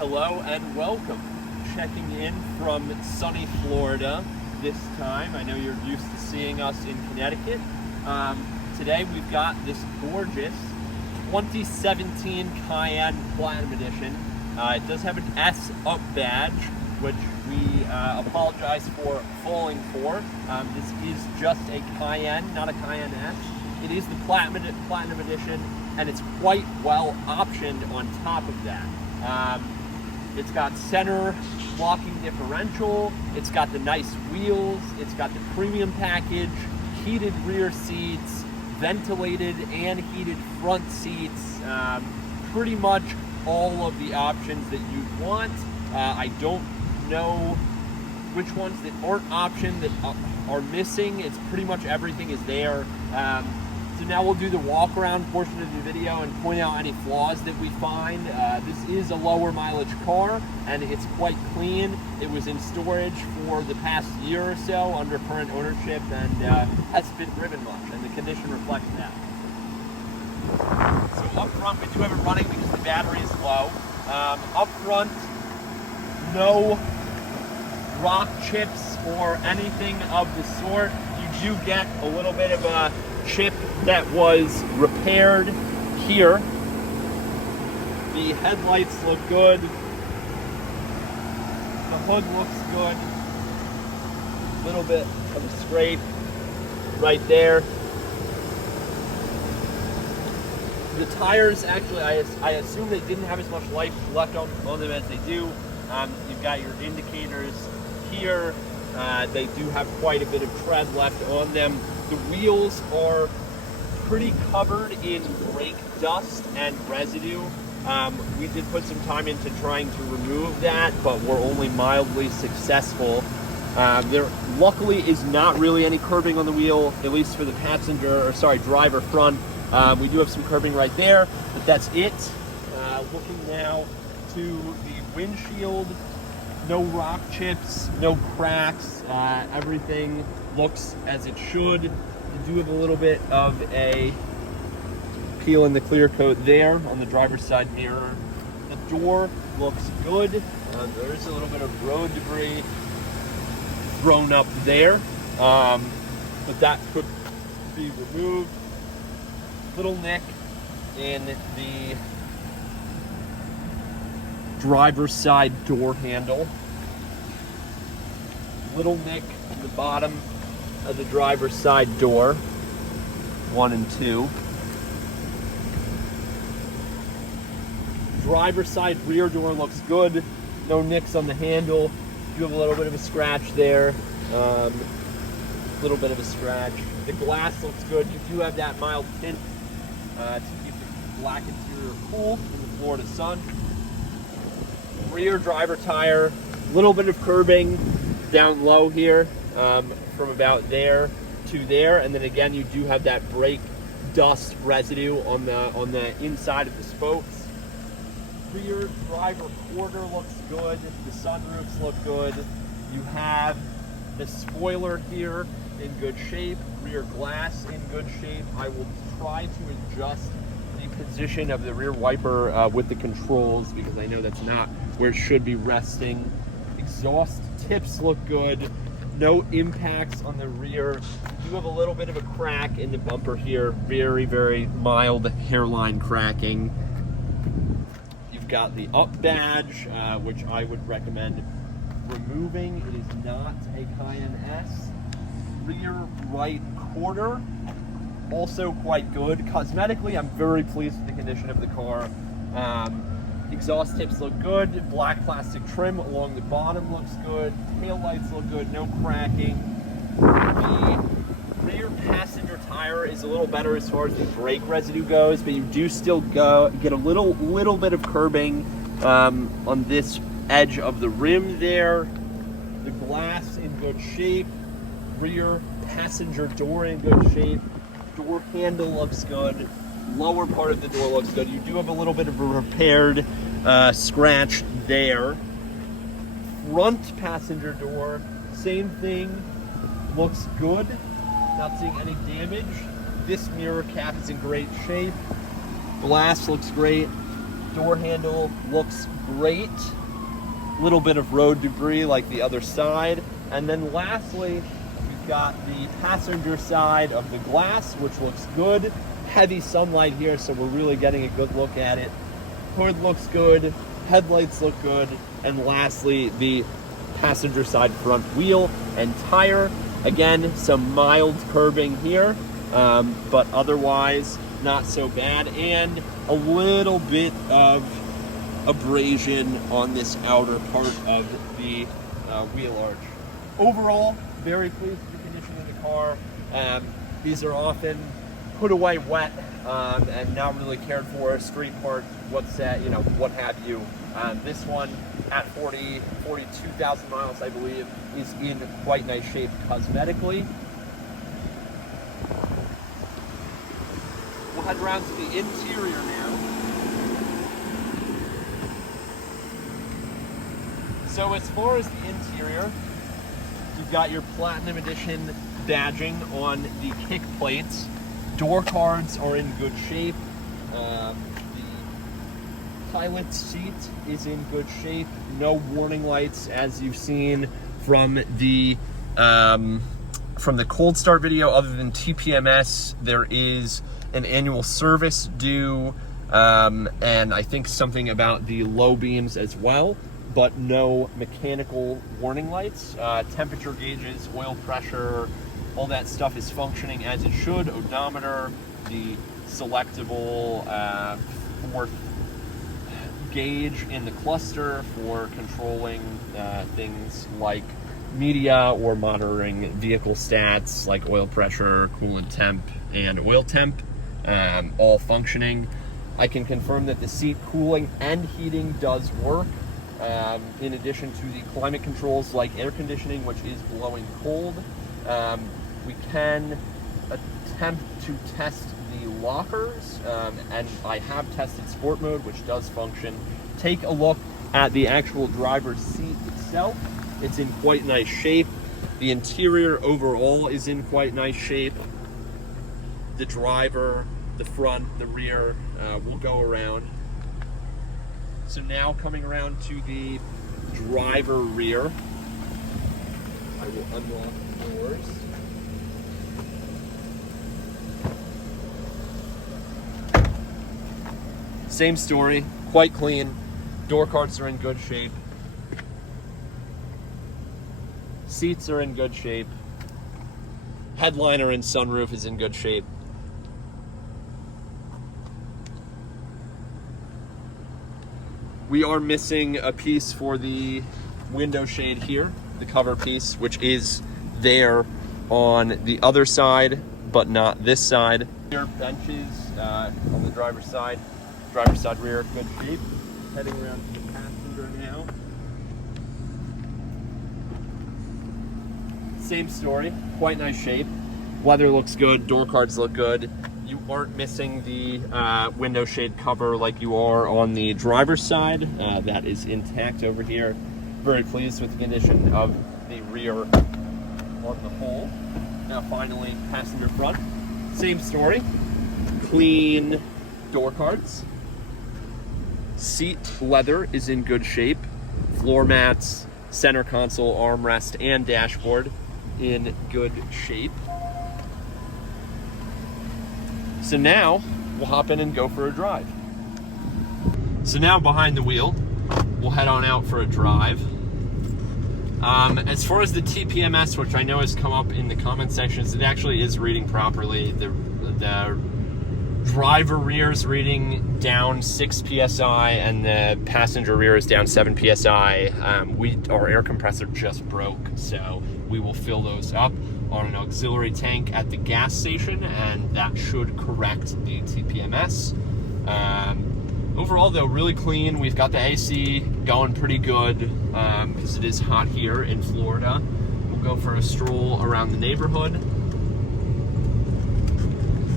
Hello and welcome. Checking in from sunny Florida this time. I know you're used to seeing us in Connecticut. Today we've got this gorgeous 2017 Cayenne Platinum Edition. It does have an S up badge, which we apologize for falling for. This is just a Cayenne, not a Cayenne S. It is the Platinum Edition, and it's quite well optioned on top of that. It's got center locking differential, it's got the nice wheels, it's got the premium package, heated rear seats, ventilated and heated front seats, pretty much all of the options that you'd want. I don't know which ones that aren't optioned that are missing. It's pretty much everything is there. So now we'll do the walk around portion of the video and point out any flaws that we find. This is a lower mileage car and it's quite clean. It was in storage for the past year or so under current ownership and hasn't been driven much, and the condition reflects that. So up front we do have it running because the battery is low. Up front, no rock chips or anything of the sort. You do get a little bit of a chip that was repaired here. The headlights look good. The hood looks good. A little bit of a scrape right there. The tires, actually, I assume they didn't have as much life left on them as they do. You've got your indicators here. They do have quite a bit of tread left on them. The wheels are pretty covered in brake dust and residue. We did put some time into trying to remove that, but we're only mildly successful. There luckily is not really any curbing on the wheel, at least for the driver front. We do have some curbing right there, but that's it. Looking now to the windshield. No rock chips, no cracks, everything looks as it should. You do have a little bit of a peel in the clear coat there on the driver's side mirror. The door looks good. There is a little bit of road debris thrown up there, but that could be removed. Little nick in the driver's side door handle. Little nick in the bottom of the driver's side door, 1 and 2. Driver's side rear door looks good. No nicks on the handle. You have a little bit of a scratch there. Little bit of a scratch. The glass looks good. You do have that mild tint to keep the black interior cool in the Florida sun. Rear driver tire, little bit of curbing down low here, from about there to there, and then again you do have that brake dust residue on the inside of the spokes. Rear driver quarter looks good. The sunroofs look good. You have the spoiler here in good shape. Rear glass in good shape. I will try to adjust the position of the rear wiper with the controls because I know that's not where it should be resting. Exhaust tips look good. No impacts on the rear. You have a little bit of a crack in the bumper here. Very, very mild hairline cracking. You've got the up badge, which I would recommend removing. It is not a Cayenne S. Rear right quarter, also quite good. Cosmetically, I'm very pleased with the condition of the car. Exhaust tips look good. Black plastic trim along the bottom looks good. Tail lights look good. No cracking. The rear passenger tire is a little better as far as the brake residue goes, but you do still get a little bit of curbing on this edge of the rim there. The glass in good shape. Rear passenger door in good shape. Door handle looks good. Lower part of the door looks good. You do have a little bit of a repaired scratch there. Front passenger door, same thing, looks good. Not seeing any damage. This mirror cap is in great shape. Glass looks great. Door handle looks great. Little bit of road debris like the other side. And then lastly, you've got the passenger side of the glass, which looks good. Heavy sunlight here, so we're really getting a good look at it. Hood looks good, headlights look good, and lastly, the passenger side front wheel and tire. Again, some mild curbing here, but otherwise not so bad, and a little bit of abrasion on this outer part of the wheel arch. Overall, very pleased with the condition of the car. These are often put away wet and not really cared for, street parked, what have you. This one at 42,000 miles, I believe, is in quite nice shape cosmetically. We'll head around to the interior now. So as far as the interior, you've got your Platinum Edition badging on the kick plates. Door cards are in good shape. The pilot seat is in good shape. No warning lights, as you've seen from the cold start video. Other than TPMS, there is an annual service due, and I think something about the low beams as well, but no mechanical warning lights. Temperature gauges, oil pressure, all that stuff is functioning as it should. Odometer, the selectable fourth gauge in the cluster for controlling things like media or monitoring vehicle stats like oil pressure, coolant temp, and oil temp, all functioning. I can confirm that the seat cooling and heating does work, in addition to the climate controls like air conditioning, which is blowing cold. We can attempt to test the lockers, and I have tested sport mode, which does function. Take a look at the actual driver's seat itself. It's in quite nice shape. The interior overall is in quite nice shape. The driver, the front, the rear will go around. So now coming around to the driver rear, I will unlock the doors. Same story, quite clean. Door cards are in good shape. Seats are in good shape. Headliner and sunroof is in good shape. We are missing a piece for the window shade here, the cover piece, which is there on the other side, but not this side. Rear benches on the driver's side rear, good shape. Heading around to the passenger now. Same story, quite nice shape. Weather looks good, door cards look good. You aren't missing the window shade cover like you are on the driver's side. That is intact over here. Very pleased with the condition of the rear on the whole. Now finally, passenger front. Same story, clean door cards. Seat leather is in good shape. Floor mats, center console, armrest, and dashboard in good shape. So now we'll hop in and go for a drive. So now behind the wheel, we'll head on out for a drive. As far as the TPMS, which I know has come up in the comment sections, it actually is reading properly. The driver rear is reading down 6 psi and the passenger rear is down 7 psi. Our air compressor just broke, so we will fill those up on an auxiliary tank at the gas station, and that should correct the TPMS. Overall though, really clean. We've got the AC going pretty good because it is hot here in Florida. We'll go for a stroll around the neighborhood.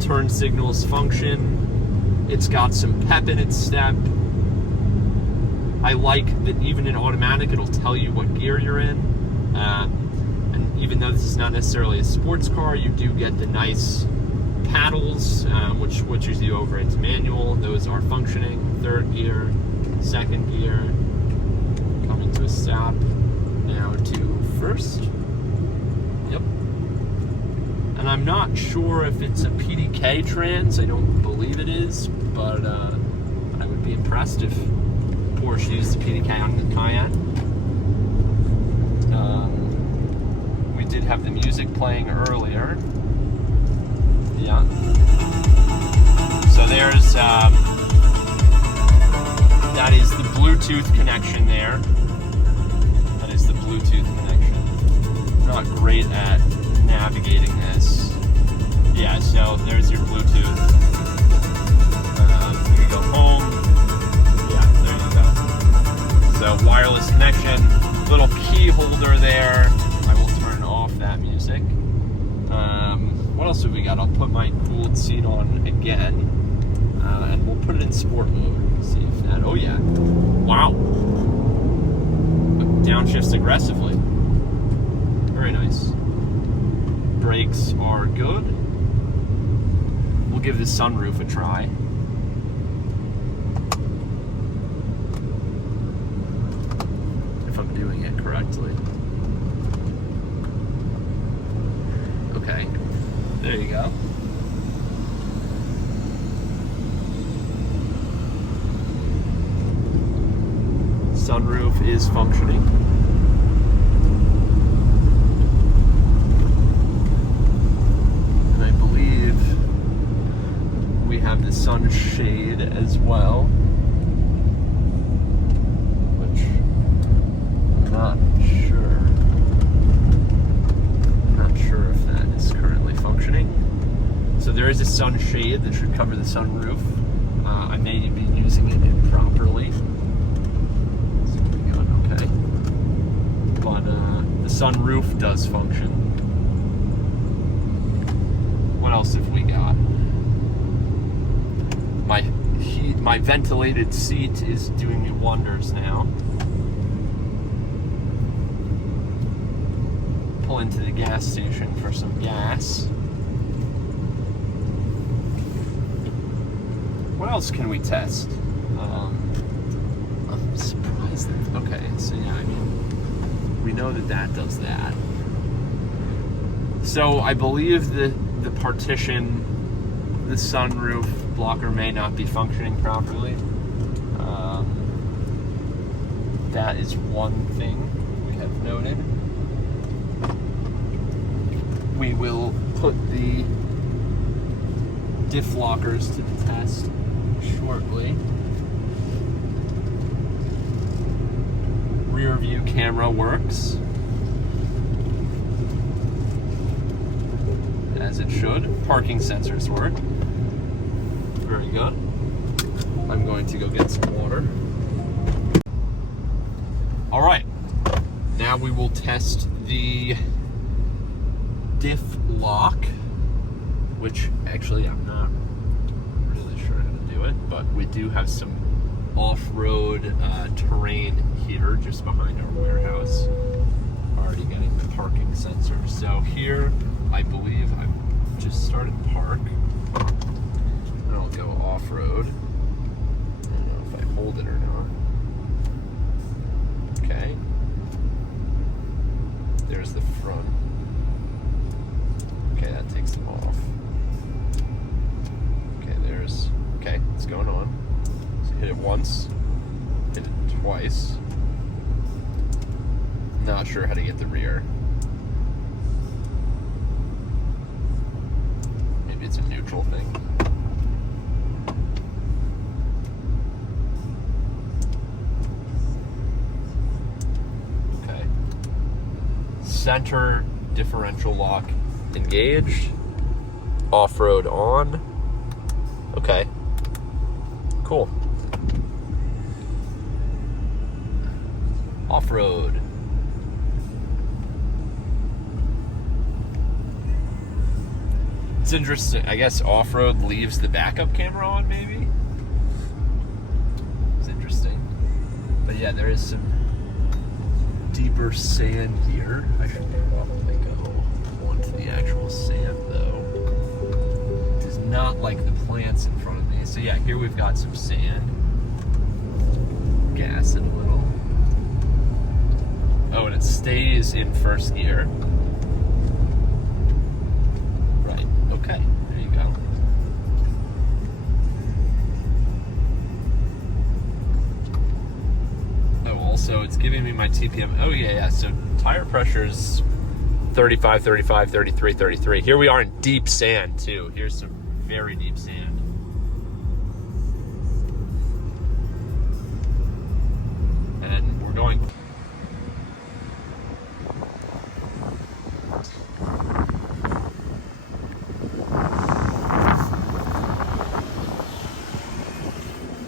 Turn signals function. It's got some pep in its step. I like that even in automatic, it'll tell you what gear you're in. And even though this is not necessarily a sports car, you do get the nice paddles, which switches you over into manual. Those are functioning. Third gear, second gear, coming to a stop. Now to first. Yep. And I'm not sure if it's a PDK trans. I don't believe it is, but I would be impressed if Porsche used the PDK on the Cayenne. We did have the music playing earlier. Yeah. So there's that is the Bluetooth connection there. That is the Bluetooth connection. I'm not great at navigating this. Yeah, so there's your Bluetooth. We can go home. Yeah, there you go. So wireless connection, little key holder there. I will turn off that music. What else have we got? I'll put my cooled seat on again, and we'll put it in sport mode. See if that. Oh yeah! Wow! Downshifts aggressively. Very nice. Brakes are good. We'll give the sunroof a try. If I'm doing it correctly. Okay. There you go. Sunroof is functioning. And I believe we have the sunshade as well, which I'm not sure if that is currently functioning. So there is a sunshade that should cover the sunroof. I may be using it improperly. Okay. But the sunroof does function. What else have we got? My ventilated seat is doing me wonders now. Pull into the gas station for some gas. What else can we test? I'm surprised that, okay, so yeah, I mean, we know that does that. So I believe the partition, the sunroof blocker may not be functioning properly. That is one thing we have noted. We will put the diff lockers to the test shortly. Rear view camera works as it should. Parking sensors work. Very good. I'm going to go get some water. All right. Now we will test the diff lock, which actually I'm not really sure how to do it, but we do have some off-road terrain here just behind our warehouse. Already getting the parking sensor. So here, I believe I've just started park. And I'll go off-road. I don't know if I hold it or not. Okay. There's the front. Okay, that takes them off. Okay, okay, it's going on. So hit it once, hit it twice. Not sure how to get the rear. Maybe it's a neutral thing. Okay. Center differential lock engaged. Off-road on. Okay. Cool. Off-road. It's interesting. I guess off-road leaves the backup camera on, maybe? It's interesting. But yeah, there is some deeper sand here. I should probably go onto the actual sand, though. not like the plants in front of me. So yeah, here we've got some sand. Gas it a little. Oh, and it stays in first gear. Right, okay, there you go. Oh, also it's giving me my TPM. Oh yeah, so tire pressure is 35, 35, 33, 33. Here we are in deep sand too. Here's some very deep sand. And we're going.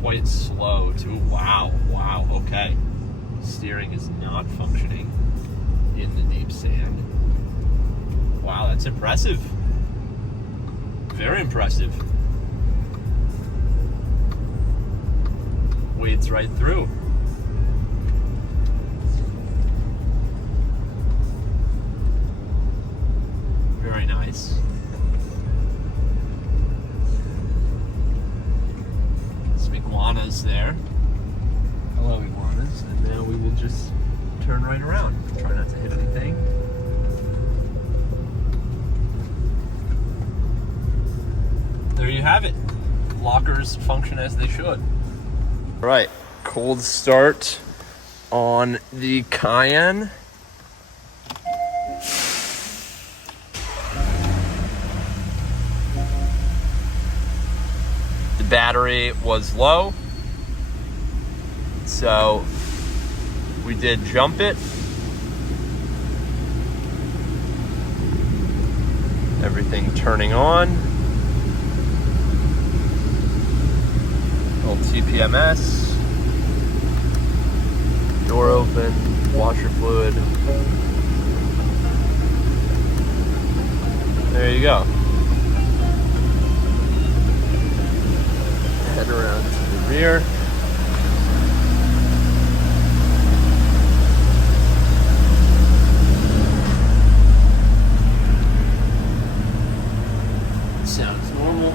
Quite slow too. Wow, okay. Steering is not functioning in the deep sand. Wow, that's impressive. Very impressive. Wades right through. Very nice. Some iguanas there. Hello, iguanas. And now we will just turn right around. Try not to hit anything. There you have it. Lockers function as they should. All right, cold start on the Cayenne. The battery was low, so we did jump it. Everything turning on. Little TPMS. Door open, washer fluid. There you go. Head around to the rear. Sounds normal.